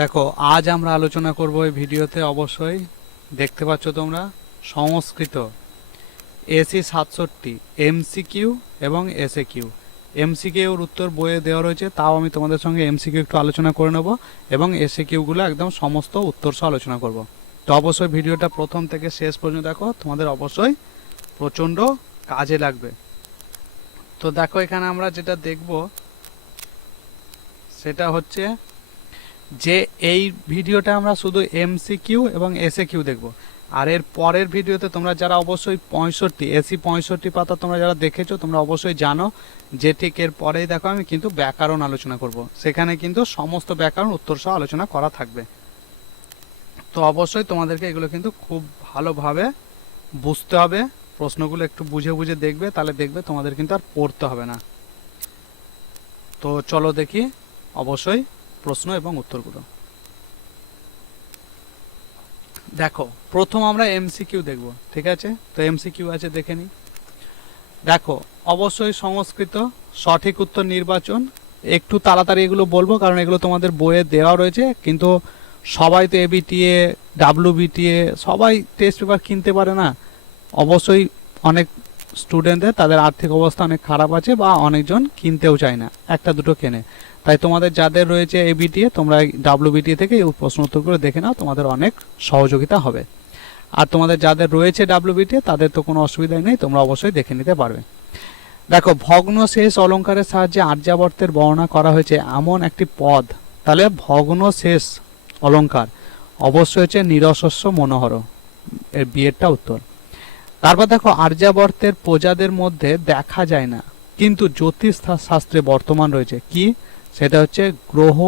দেখো, আজ আমরা আলোচনা করব এই ভিডিওতে অবশ্যই। দেখতে পাচ্ছ তোমরা, সংস্কৃত, এসি সাতষট্টি, এমসিকিউ এবং এসএ কিউ এমসিকিউর উত্তর বইয়ে দেওয়া রয়েছে, তাও আমি তোমাদের সঙ্গে এমসিকিউ একটু আলোচনা করে নেব এবং এসএ কিউগুলো একদম সমস্ত উত্তর সহ আলোচনা করব। তো অবশ্যই ভিডিওটা প্রথম থেকে শেষ পর্যন্ত দেখো, তোমাদের অবশ্যই প্রচণ্ড কাজে লাগবে। তো দেখো, এখানে আমরা যেটা দেখব, সেটা হচ্ছে যে এই ভিডিওটা আমরা শুধু এমসিকিউ এবং এসএ কিউ দেখব। আর এর পরের ভিডিওতে তোমরা যারা অবশ্যই পঁয়ষট্টি এসি পঁয়ষট্টি পাতা তোমরা যারা দেখেছ, তোমরা অবশ্যই জানো যে ঠিক এর পরেই দেখো আমি কিন্তু ব্যাকরণ আলোচনা করব। সেখানে কিন্তু সমস্ত ব্যাকরণ উত্তর সহ আলোচনা করা থাকবে। তো অবশ্যই তোমাদেরকে এগুলো কিন্তু খুব ভালোভাবে বুঝতে হবে। প্রশ্নগুলো একটু বুঝে বুঝে দেখবে, তাহলে দেখবে তোমাদের কিন্তু আর পড়তে হবে না। তো চলো দেখি, অবশ্যই প্রশ্ন এবং উত্তরগুলো। দেখো, প্রথম আমরা এমসিকিউ দেখব, ঠিক আছে? তো এমসিকিউ আছে, দেখে নিই দেখো, অবশ্যই সংস্কৃত, সঠিক উত্তর নির্বাচন। একটু তাড়াতাড়ি এগুলো বলব, কারণ এগুলো তোমাদের বইয়ে দেওয়া রয়েছে, কিন্তু সবাই তো এবিটিএ ডাব্লিউবিটিএ সবাই টেস্ট পেপার কিনতে পারে না। অবশ্যই অনেক স্টুডেন্টদের তাদের আর্থিক অবস্থা অনেক খারাপ আছে, বা অনেকজন কিনতেও চায় না। একটা দুটো কেনে। তাই তোমাদের যাদের রয়েছে এবিটিএ তোমরা ডাব্লিউবিটিএ থেকে এই প্রশ্ন উত্তরগুলো দেখে নাও, তোমাদের অনেক সহযোগিতা হবে। আর তোমাদের যাদের রয়েছে ডাব্লিউবিটিএ তাদের তো কোনো অসুবিধাই নেই, তোমরা অবশ্যই দেখে নিতে পারবে। দেখো, ভগ্ন শেষ অলঙ্কারের সাহায্যে আর্যাবর্তের বর্ণনা করা হয়েছে এমন একটি পদ। তাহলে ভগ্ন শেষ অলঙ্কার অবশ্যই হচ্ছে নিরশস্য মনোহর, এর বিয়েরটা উত্তর। তারপর দেখো, আর্যাবর্তের প্রজাদের মধ্যে দেখা যায় না, কিন্তু জ্যোতিষ শাস্ত্রে বর্তমান রয়েছে। কি? সেটা হচ্ছে গ্রহ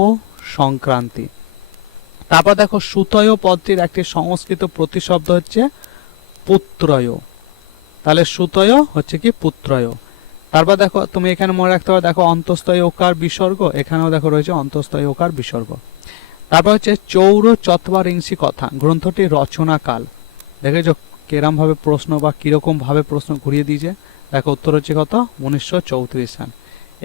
সংক্রান্তি। তারপর দেখো সুতয় পদটির একটি সংস্কৃত প্রতিশব্দ হচ্ছে পুত্রয়। তাহলে সুতয় হচ্ছে কি পুত্রয়? তারপর দেখো, তুমি এখানে মনে রাখতে পারো, দেখো অন্তস্তয় ওকার বিসর্গ, এখানেও দেখো রয়েছে অন্তস্তয় ওকার বিসর্গ। তারপর হচ্ছে চৌর চত্বরিংসি কথা, গ্রন্থটি রচনাকাল। দেখেছ কেরম ভাবে প্রশ্ন বা কীরকম ভাবে প্রশ্ন ঘুরিয়ে দিয়েছে? দেখো উত্তর হচ্ছে কত? উনিশশো চৌত্রিশ সাল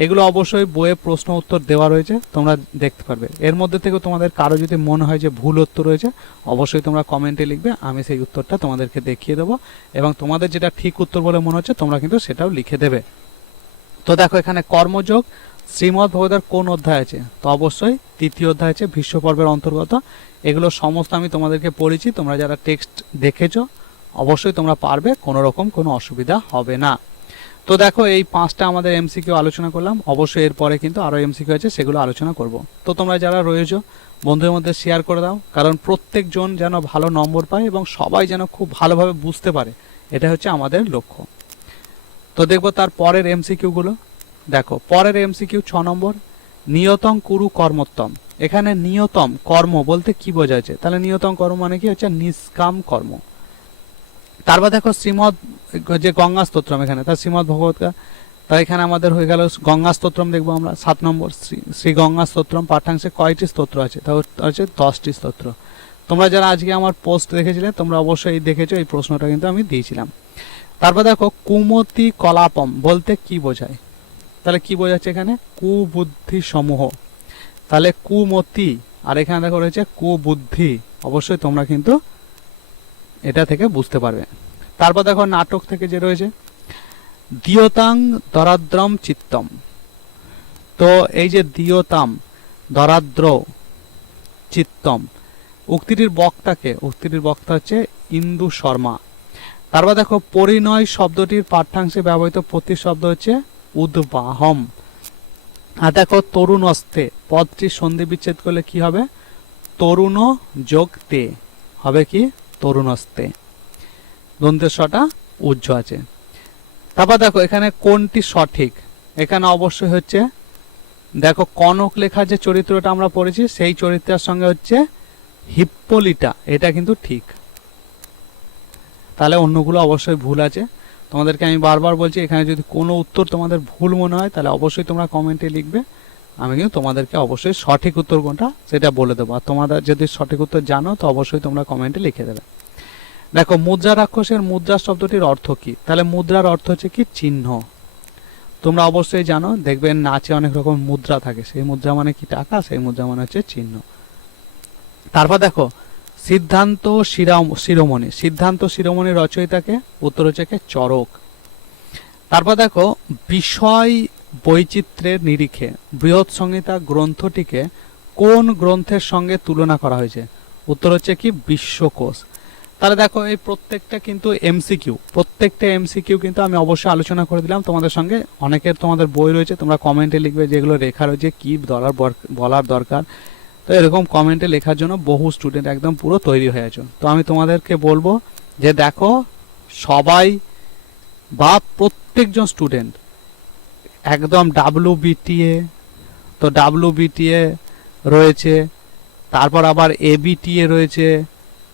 এগুলো অবশ্যই বইয়ে প্রশ্ন উত্তর দেওয়া রয়েছে, তোমরা দেখতে পারবে। এর মধ্যে থেকে তোমাদের কারও যদি মনে হয় যে ভুল উত্তর রয়েছে, অবশ্যই তোমরা কমেন্টে লিখবে, আমি সেই উত্তরটা তোমাদেরকে দেখিয়ে দেবো। এবং তোমাদের যেটা ঠিক উত্তর বলে মনে হচ্ছে, তোমরা কিন্তু সেটাও লিখে দেবে। তো দেখো, এখানে কর্মযোগ, শ্রীমদ্ ভগবতার কোন অধ্যায় আছে? তো অবশ্যই তৃতীয় অধ্যায় আছে ভীষ্ম পর্বের অন্তর্গত। এগুলো সমস্ত আমি তোমাদেরকে পড়েছি, তোমরা যারা টেক্সট দেখেছ, অবশ্যই তোমরা পারবে, কোনো রকম কোনো অসুবিধা হবে না। তো দেখো, এই পাঁচটা আমাদের এমসিকিউ আলোচনা করলাম। অবশ্যই এরপরে কিন্তু আরও এমসিকিউ আছে, সেগুলো আলোচনা করব। তো তোমরা যারা রয়েছো, বন্ধুদের মধ্যে শেয়ার করে দাও, কারণ প্রত্যেকজন যেন ভালো নম্বর পায় এবং সবাই যেন খুব ভালোভাবে বুঝতে পারে, এটা হচ্ছে আমাদের লক্ষ্য। তো দেখব তার পরের এমসিকিউগুলো দেখো, পরের এমসিকিউ ছ নম্বর নিয়তম কুরু কর্মোত্তম। এখানে নিয়তম কর্ম বলতে কি বোঝাচ্ছে? তাহলে নিয়তম কর্ম মানে কি? হচ্ছে নিষ্কাম কর্ম। তারপর দেখো শ্রীমদ যে গঙ্গা স্তোত্রম এখানে তার শ্রীমদ ভগবত তা এখানে আমাদের হয়ে গেল গঙ্গা স্তোত্রম দেখব আমরা, সাত নম্বর, শ্রী শ্রী গঙ্গা স্তোত্রম পাঠ্যাংশে কয়টি স্তোত্র আছে? তা হচ্ছে দশটি স্তোত্র। তোমরা যারা আজকে আমার পোস্ট দেখেছিলে, তোমরা অবশ্যই দেখেছ, এই প্রশ্নটা কিন্তু আমি দিয়েছিলাম। তারপর দেখো কুমতি কলাপম বলতে কি বোঝায়? তাহলে কি বোঝাচ্ছে এখানে? কুবুদ্ধি সমূহ। তাহলে কুমতি, আর এখানে দেখো রয়েছে কুবুদ্ধি। অবশ্যই তোমরা কিন্তু এটা থেকে বুঝতে পারবে। তারপর দেখো নাটক থেকে যে রয়েছে, দিয়তাং দরাদ্রম চিত্তম। তো এই যে দিয়তাম দরাদ্র চিত্তম, উক্তিটির বক্তাকে, উক্তিটির বক্তা হচ্ছে ইন্দু শর্মা। তারপর দেখো পরিণয় শব্দটির পাঠ্যাংশে ব্যবহৃত প্রতিশব্দ হচ্ছে উদ্বাহম। আর দেখো তরুণ অস্তে পদটি সন্ধি বিচ্ছেদ করলে কি হবে? তরুণ যোগ তে। হবে কি? তরুণস্তে দন্তেশ্বটা উজ্জ আছে। তারপর দেখো, এখানে কোনটি সঠিক? এখানে অবশ্যই হচ্ছে, দেখো কনক লেখার যে চরিত্রটা আমরা পড়েছি, সেই চরিত্রের সঙ্গে হচ্ছে হিপ্পোলিটা, এটা কিন্তু ঠিক। তাহলে অন্যগুলো অবশ্যই ভুল আছে। তোমাদেরকে আমি বারবার বলছি, এখানে যদি কোনো উত্তর তোমাদের ভুল মনে হয়, তাহলে অবশ্যই তোমরা কমেন্টে লিখবে। আমি কিন্তু তোমাদেরকে অবশ্যই সঠিক উত্তর কোনটা সেটা বলে দেবো। আর তোমাদের যদি সঠিক উত্তর জানো, তো অবশ্যই তোমরা কমেন্টে লিখে দেবে। দেখো, মুদ্রা রাক্ষসের মুদ্রা শব্দটির অর্থ কি? তাহলে মুদ্রার অর্থ হচ্ছে কি? চিহ্ন। তোমরা অবশ্যই জানো দেখবেন নাচে অনেক রকম মুদ্রা থাকে। সেই মুদ্রা মানে কি? টাকা, সেই মুদ্রা মানে হচ্ছে চিহ্ন। তারপর দেখো, সিদ্ধান্ত শিরাম- শিরোমণি। সিদ্ধান্ত শিরোমণি রচয়িতাকে উত্তর হচ্ছে চরক তারপর দেখো, বিষয় বৈচিত্র্যের নিরিখে বৃহৎ সংহিতা গ্রন্থটিকে কোন গ্রন্থের সঙ্গে তুলনা করা হয়েছে? উত্তর হচ্ছে কি, বিশ্বকোষ। তাহলে দেখো, এই প্রত্যেকটা কিন্তু এমসিকিউ প্রত্যেকটা এমসিকিউ কিন্তু আমি অবশ্যই আলোচনা করে দিলাম। তোমাদের সঙ্গে অনেকের তোমাদের বই রয়েছে, তোমরা কমেন্টে লিখবে যেগুলো লেখা রয়েছে, কি বর- বলার দরকার। তো এরকম কমেন্টে লেখার জন্য বহু স্টুডেন্ট একদম পুরো তৈরি হয়ে আছে। তো আমি তোমাদেরকে বলব যে দেখো, সবাই বা প্রত্যেকজন স্টুডেন্ট একদম ডাব্লু বিটিএ তো ডাব্লু বিটিএ রয়েছে, তারপর আবার এবিটিএ রয়েছে,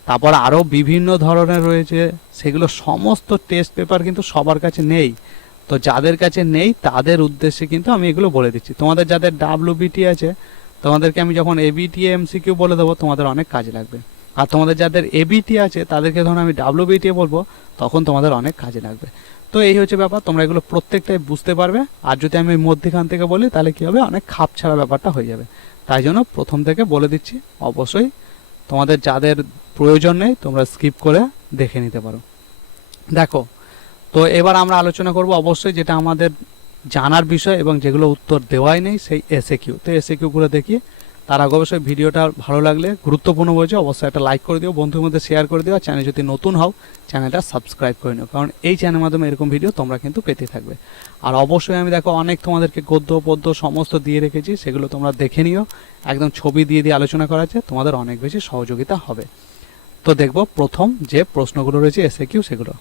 তারপর আরও বিভিন্ন ধরনের রয়েছে, সেগুলো সমস্ত টেস্ট পেপার কিন্তু সবার কাছে নেই। তো যাদের কাছে নেই, তাদের উদ্দেশ্যে কিন্তু আমি এগুলো বলে দিচ্ছি। তোমাদের যাদের ডাব্লু বিটি আছে, তোমাদেরকে আমি যখন এবিটি এমসিকিউ বলে দেবো, তোমাদের অনেক কাজে লাগবে। আর তোমাদের যাদের এ এবিটি আছে, তাদেরকে ধরুন আমি ডাব্লু বিটি বলব, তখন তোমাদের অনেক কাজে লাগবে। তো এই হচ্ছে ব্যাপার, তোমরা এগুলো প্রত্যেকটাই বুঝতে পারবে। আর যদি আমি মধ্যখান থেকে বলি, তাহলে কি হবে? অনেক খাপ ছাড়া ব্যাপারটা হয়ে যাবে। তাই জন্য প্রথম থেকে বলে দিচ্ছি, অবশ্যই তোমাদের যাদের প্রয়োজন নেই, তোমরা স্কিপ করে দেখে নিতে পারো। দেখো, তো এবার আমরা আলোচনা করব অবশ্যই যেটা আমাদের জানার বিষয় এবং যেগুলো উত্তর দেওয়াই নেই, সেই এসএ কিউ তো এসএ কিউগুলো দেখি। তার আগে অবশ্যই ভিডিওটা ভালো লাগলে, গুরুত্বপূর্ণ বলছে, অবশ্যই একটা লাইক করে দিও বন্ধুর মধ্যে শেয়ার করে দিও চ্যানেল যদি নতুন হও চ্যানেলটা সাবস্ক্রাইব করে নিও, কারণ এই চ্যানেলের মাধ্যমে এরকম ভিডিও তোমরা কিন্তু পেতে থাকবে। আর অবশ্যই আমি দেখো অনেক তোমাদেরকে গদ্য, পদ্য সমস্ত দিয়ে রেখেছি, সেগুলো তোমরা দেখে নিও। একদম ছবি দিয়ে দিয়ে আলোচনা করা আছে, তোমাদের অনেক বেশি সহযোগিতা হবে। তো দেখব প্রথম যে প্রশ্নগুলো রয়েছে এসে কিউ সেগুলো।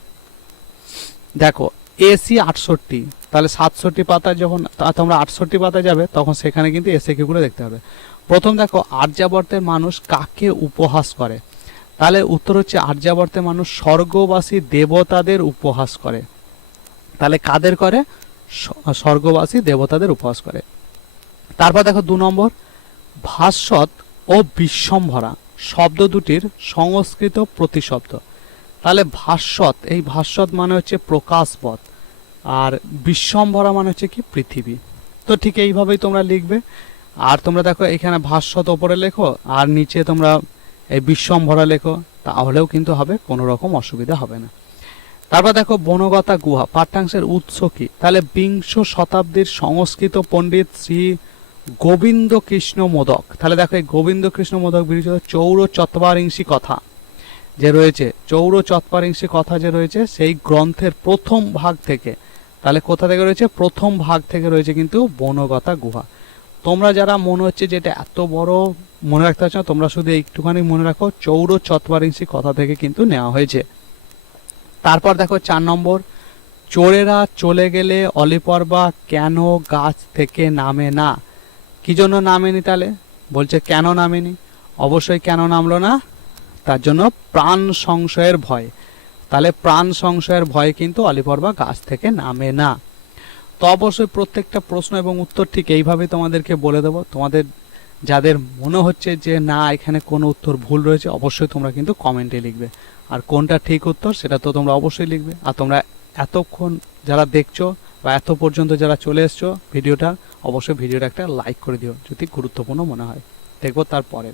দেখো এসি আটষট্টি, তাহলে সাতষট্টি পাতায় যখন তোমরা আটষট্টি পাতায় যাবে, তখন সেখানে কিন্তু এসে কিউগুলো দেখতে হবে। প্রথম দেখো, আর্যাবর্তের মানুষ কাকে উপহাস করে? তাহলে উত্তর হচ্ছে আর্যাবর্তের মানুষ স্বর্গবাসী দেবতাদের উপহাস করে। তাহলে কাদের করে? স্বর্গবাসী দেবতাদের উপহাস করে। তারপর দেখো দু নম্বর, ভাস্বত ও বিশ্বম্ভরা শব্দ দুটির সংস্কৃত প্রতিশব্দ। তাহলে ভাস্বত, এই ভাস্বত মানে হচ্ছে প্রকাশপথ, আর বিশ্বম্ভরা মানে হচ্ছে কি? পৃথিবী। তো ঠিক এইভাবেই তোমরা লিখবে। আর তোমরা দেখো, এখানে ভাস্বত ওপরে লেখো, আর নিচে তোমরা এই বিশ্বম্ভরা লেখো, তাহলেও কিন্তু হবে, কোনো রকম অসুবিধা হবে না। তারপর দেখো, বনগতা গুহা, পাঠ্যাংশের উৎস কি? তাহলে বিংশ শতাব্দীর সংস্কৃত পণ্ডিত শ্রী গোবিন্দ কৃষ্ণ মোদক। তাহলে দেখো, এই গোবিন্দ কৃষ্ণ মোদক বিরচিত চৌর চত্বারিংশী কথা যে রয়েছে, চৌর চত্বারিংশী কথা যে রয়েছে, সেই গ্রন্থের প্রথম ভাগ থেকে, তাহলে কোথা থেকে রয়েছে? প্রথম ভাগ থেকে রয়েছে কিন্তু বনগতা গুহা। তোমরা যারা মনে হচ্ছে যে এটা এত বড় মনে রাখতে পারছ তোমরা শুধু একটুখানি মনে রাখো, চৌর চত্বারিংশী কথা থেকে কিন্তু নেওয়া হয়েছে। তারপর দেখো চার নম্বর, চোরেরা চলে গেলে অলিপর্বা কেন গাছ থেকে নামে না? কি জন্য নামেনি তাহলে? বলছে, কেন নামেনি? অবশ্যই কেন নামলো না? তার জন্য প্রাণ সংশয়ের ভয়। তাহলে প্রাণ সংশয়ের ভয় কিন্তু অলিপর্বা গাছ থেকে নামে না। তো অবশ্যই প্রত্যেকটা প্রশ্ন এবং উত্তর ঠিক এইভাবে তোমাদেরকে বলে দেবো। তোমাদের যাদের মনে হচ্ছে যে না, এখানে কোনো উত্তর ভুল রয়েছে, অবশ্যই তোমরা কিন্তু কমেন্টে লিখবে। আর কোনটা ঠিক উত্তর সেটা তো তোমরা অবশ্যই লিখবে। আর তোমরা এতক্ষণ যারা দেখছ বা এত পর্যন্ত যারা চলে এসছো ভিডিওটা, অবশ্যই ভিডিওটা একটা লাইক করে দিও, যদি গুরুত্বপূর্ণ মনে হয়। দেখব তারপরে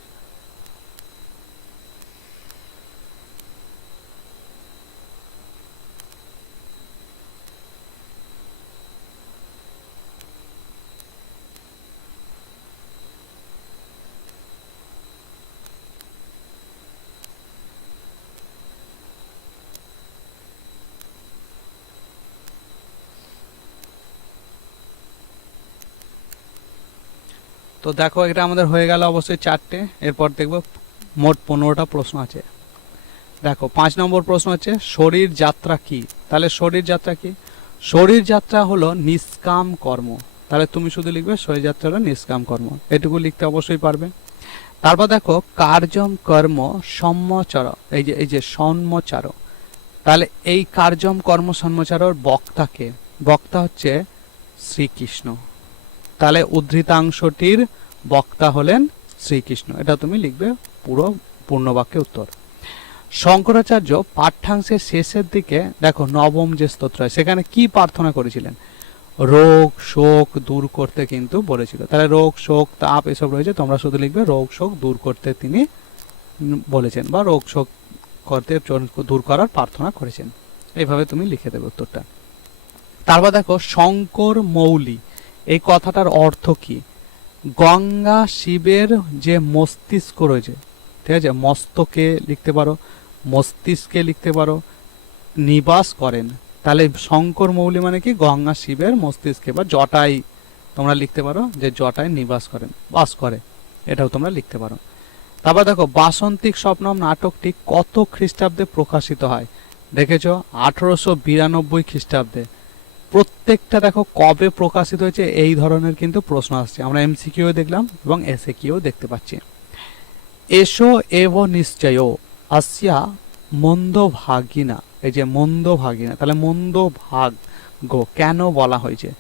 তো দেখো, এটা আমাদের হয়ে গেল অবশ্যই চারটে। এরপর দেখব মোট পনেরোটা প্রশ্ন আছে। দেখো, পাঁচ নম্বর প্রশ্ন হচ্ছে, শরীর যাত্রা কি? তাহলে শরীর যাত্রা কি? শরীর যাত্রা হলো নিষ্কাম কর্ম। তাহলে তুমি শুধু লিখবে, শরীর যাত্রা হলো নিষ্কাম কর্ম। এটুকু লিখতে অবশ্যই পারবে। তারপর দেখো, কার্যম কর্ম সম্মচর। এই যে এই যে সন্মচার। তাহলে এই কার্যম কর্ম সন্মচারর বক্তাকে বক্তা হচ্ছে শ্রীকৃষ্ণ। তাহলে উদ্ধৃতাংশটির বক্তা হলেন শ্রীকৃষ্ণ। এটা তুমি লিখবে পুরো পূর্ণবাক্যে উত্তর। শঙ্করাচার্য পাঠ্যাংশের শেষের দিকে, দেখো, নবম যে স্তোত্র সেখানে কি প্রার্থনা করেছিলেন? রোগ, শোক দূর করতে কিন্তু বলেছিল। তাহলে রোগ, শোক, তাপ এসব রয়েছে, তোমরা শুধু লিখবে রোগ, শোক দূর করতে তিনি বলেছেন বা রোগ, শোক করতে দূর করার প্রার্থনা করেছেন। এইভাবে তুমি লিখে দেবে উত্তরটা। তারপর দেখো, শঙ্কর মৌলি। এই কথাটার অর্থ কি? গঙ্গা শিবের যে মস্তিষ্ক রয়েছে, ঠিক আছে? মস্তকে লিখতে পারো, মস্তিষ্কে লিখতে পারো, নিবাস করেন। তাহলে শঙ্কর মৌলি মানে কি? গঙ্গা শিবের মস্তিষ্কে বা জটাই তোমরা লিখতে পারো যে জটায় নিবাস করেন, বাস করে। এটাও তোমরা লিখতে পারো। তারপর দেখো, বাসন্তিক স্বপ্নম নাটকটি কত খ্রিস্টাব্দে প্রকাশিত হয়? দেখেছ, আঠারোশো বিরানব্বই খ্রিস্টাব্দে। প্রত্যেকটা দেখো কবে প্রকাশিত হয়েছে, এই ধরনের কিন্তু প্রশ্ন আসছে। আমরা এমসিকিউ দেখলাম এবং এসে কিউ দেখতে পাচ্ছি। এসো এব নিশ্চয় আসিয়া মন্দ ভাগিনা। এই যে মন্দ ভাগিনা, তাহলে মন্দ ভাগ গো কেন বলা হয়েছে?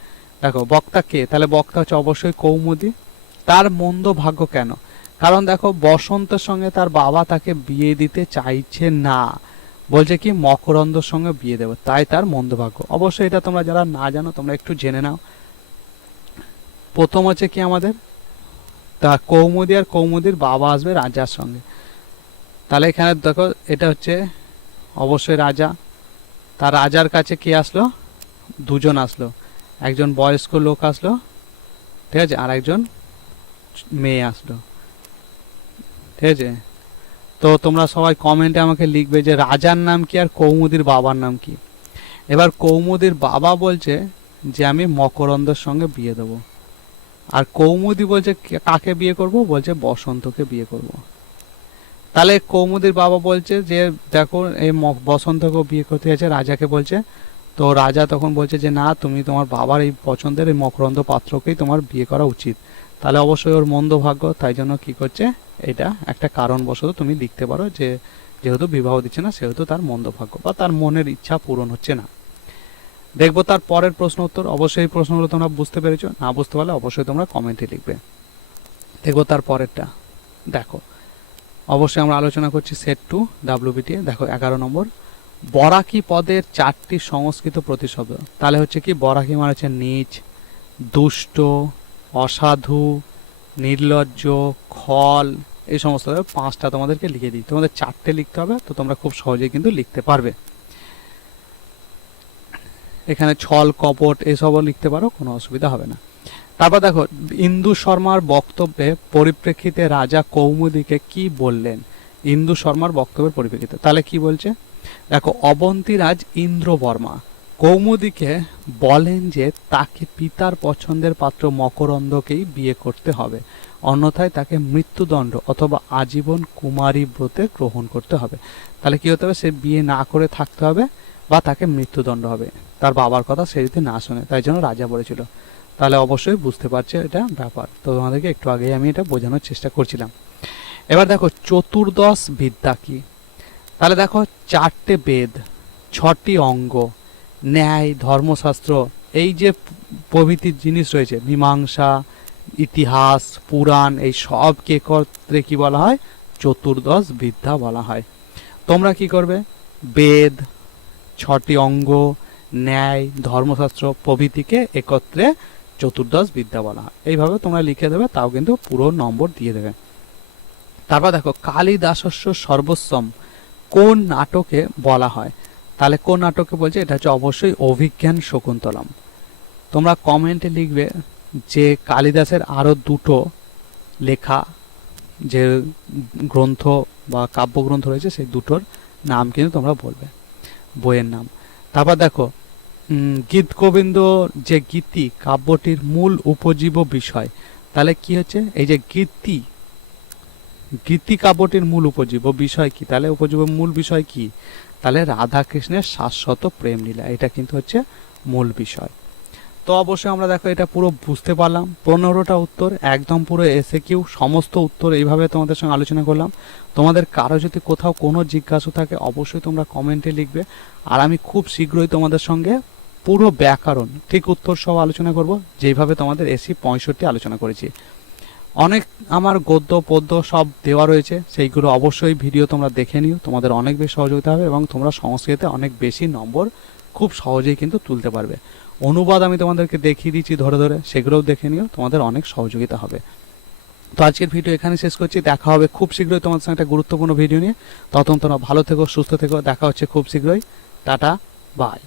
দেখো, বক্তা কে? তাহলে বক্তা হচ্ছে অবশ্যই কৌমুদি। তার মন্দ ভাগ্য কেন? কারণ দেখো, বসন্তের সঙ্গে তার বাবা তাকে বিয়ে দিতে চাইছে না। বলছে কি, মকরন্দর সঙ্গে বিয়ে দেবে। তাই তার মন্দ ভাগ্য অবশ্যই এটা তোমরা যারা না জানো, তোমরা একটু জেনে নাও। প্রথম হচ্ছে কি আমাদের? তা কৌমুদি আর কৌমুদির বাবা আসবে রাজার সঙ্গে। তাহলে এখানে দেখো, এটা হচ্ছে অবশ্যই রাজা। তার রাজার কাছে কে আসলো? দুজন আসলো। একজন বয়স্ক লোক আসলো, ঠিক আছে? আর একজন মেয়ে আসলো। ঠিক আছে? তো তোমরা সবাই কমেন্টে আমাকে লিখবে যে রাজার নাম কি আর কৌমুদির বাবার নাম কি? এবার কৌমুদির বাবা বলছে যে আমি মকরন্দর সঙ্গে বিয়ে দেবো। আর কৌমুদি বলছে কাকে বিয়ে করব? বলছে, বসন্তকে বিয়ে করব। তাহলে কৌমুদির বাবা বলছে যে, দেখো, এই বসন্তকে বিয়ে করতে যাচ্ছে, রাজাকে বলছে। তো রাজা তখন বলছে যে, না, তুমি তোমার বাবার এই পছন্দের এই মকরন্দ পাত্রকেই তোমার বিয়ে করা উচিত। তাহলে অবশ্যই ওর মন্দ ভাগ্য, তাই জন্য কি করছে, এটা একটা কারণবশত তুমি লিখতে পারো যে, যেহেতু বিবাহ দিচ্ছে না, সেহেতু তার মন্দ ভাগ্য বা তার মনের ইচ্ছা পূরণ হচ্ছে না। দেখব তার পরের প্রশ্ন উত্তর, অবশ্যই এই প্রশ্নগুলো তোমরা বুঝতে পেরেছ, না বুঝতে পারলে অবশ্যই তোমরা কমেন্টে লিখবে। দেখব তার পরেরটা, দেখো, অবশ্যই আমরা আলোচনা করছি সেট টু ডাব্লিউবিটি দেখো এগারো নম্বর, বরাকি পদের চারটি সংস্কৃত প্রতিশব্দ, তাহলে হচ্ছে কি বরাকি মানে হচ্ছে নিচ, দুষ্ট অসাধু, নির্লজ্জ, খল, এই সমস্ত পাঁচটা তোমাদেরকে লিখে দিই। তোমাদের চারটে লিখতে হবে, তো তোমরা খুব সহজেই কিন্তু লিখতে পারবে। এখানে ছল, কপট, এসবও লিখতে পারো, কোনো অসুবিধা হবে না। তারপর দেখো, ইন্দু শর্মার বক্তব্যে পরিপ্রেক্ষিতে রাজা কৌমুদিকে কি বললেন? ইন্দু শর্মার বক্তব্যের পরিপ্রেক্ষিতে। তাহলে কি বলছে? দেখো, অবন্তীরাজ ইন্দ্র বর্মা কৌমুদীকে বলেন যে তাকে পিতার পছন্দের পাত্র মকরন্দকেই বিয়ে করতে হবে। অন্যথায় তাকে মৃত্যুদণ্ড অথবা আজীবন কুমারী ব্রতে গ্রহণ করতে হবে। তাহলে কি হতে হবে? সে বিয়ে না করে থাকতে হবে বা তাকে মৃত্যুদণ্ড হবে। তার বাবার কথা সে যদি না শোনে, তাই জন্য রাজা বলেছিল। তাহলে অবশ্যই বুঝতে পারছে এটা ব্যাপার। তো তোমাদেরকে একটু আগেই আমি এটা বোঝানোর চেষ্টা করছিলাম। এবার দেখো, চতুর্দশ বিদ্যা কি? তাহলে দেখো, চারটে বেদ, ছটি অঙ্গ ন্যায়, ধর্মশাস্ত্র, এই যে প্রভৃতি জিনিস রয়েছে, মীমাংসা, ইতিহাস, পুরাণ, এই সবকে একত্রে কি বলা হয়? চতুর্দশ বিদ্যা বলা হয়। তোমরা কি করবে? বেদ, ছটি অঙ্গ, ন্যায়, ধর্মশাস্ত্র প্রভৃতিকে একত্রে চতুর্দশ বিদ্যা বলা হয়। এইভাবে তোমরা লিখে দেবে, তাও কিন্তু পুরো নম্বর দিয়ে দেবে। তারপর দেখো, কালিদাসস্য সর্বস্বম কোন নাটকে বলা হয়? তাহলে কোন নাটকে বলছে? এটা হচ্ছে অবশ্যই অভিজ্ঞান শকুন্তলম। তোমরা কমেন্টে লিখবে যে কালিদাসের আরও দুটো লেখা যে গ্রন্থ বা কাব্যগ্রন্থ রয়েছে, সেই দুটোর নাম কিন্তু তোমরা বলবে, বইয়ের নাম। তারপর দেখো গীত গোবিন্দ যে গীতি কাব্যটির মূল উপজীব বিষয়, তাহলে কি হচ্ছে? এই যে গীতি গীতি কাব্যটির মূল উপজীব বিষয় কি? তাহলে উপজীব মূল বিষয় কি? তাহলে রাধা কৃষ্ণের শাশ্বত প্রেম লীলা, এটা কিন্তু হচ্ছে মূল বিষয়। তো অবশ্যই আমরা দেখো এটা পুরো বুঝতে পারলাম। পনেরোটা উত্তর, একদম পুরো এসে কিউ সমস্ত উত্তর এইভাবে তোমাদের সঙ্গে আলোচনা করলাম। তোমাদের কারও যদি কোথাও কোনো জিজ্ঞাসা থাকে, অবশ্যই তোমরা কমেন্টে লিখবে। আর আমি খুব শীঘ্রই তোমাদের সঙ্গে পুরো ব্যাকরণ, ঠিক উত্তর সহ আলোচনা করব যেইভাবে তোমাদের এসি পঁয়ষট্টি আলোচনা করেছি। অনেক আমার গদ্য, পদ্য সব দেওয়া রয়েছে। সেইগুলো অবশ্যই ভিডিও তোমরা দেখে নিও। তোমাদের অনেক বেশি সহযোগিতা হবে এবং তোমরা সংস্কৃতে অনেক বেশি নম্বর খুব সহজেই কিন্তু তুলতে পারবে। অনুবাদ আমি তোমাদেরকে দেখিয়ে দিচ্ছি ধরে ধরে, সেগুলোও দেখে নিও। তোমাদের অনেক সহযোগিতা হবে। তো আজকের ভিডিও এখানে শেষ করছি। দেখা হবে খুব শীঘ্রই তোমাদের সঙ্গে একটা গুরুত্বপূর্ণ ভিডিও নিয়ে। ততক্ষণ তোমরা ভালো থেকো, সুস্থ থেকো। দেখা হচ্ছে খুব শীঘ্রই। Tata, bye.